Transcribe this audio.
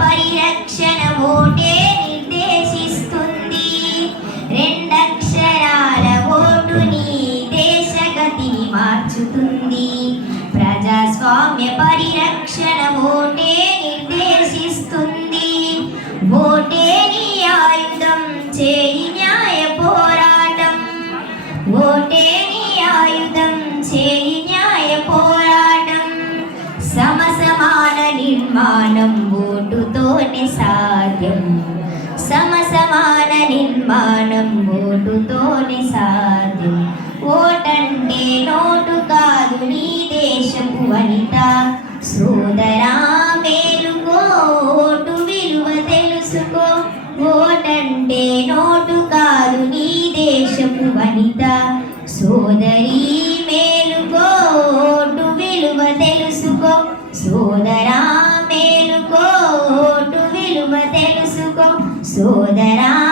పరిరక్షణ ఓటే నిర్దేశిస్తుంది. రెండక్షరాల ఓటు నీ దేశగతిని మార్చుతుంది. ప్రజాస్వామ్య పరిరక్షణ ఓటే నిర్దేశిస్తుంది. ఓటే నీ ఆయుధం, చేయి న్యాయ పోరాటం. ఓటే నీ ఆయుధం, చేయి న్యాయ పోరాటం. సమసమాన నిర్మాణం ఓటుతోనే సాధ్యం. సమసమాన నిర్మాణం ఓటుతోనే సాధ్యం. ఓటంటే నోటు కాదు నీ దేశపు వనిత. సోదరా మేలుకో, ఓటు విలువ తెలుసుకో. ఓటంటే నోటు కాదు నీ దేశపు వనిత. సోదరీ మేలుకో, ఓటు విలువ తెలుసుకో. సోదరా మేలుకో, ఓటు విలువ తెలుసుకో. సోదరా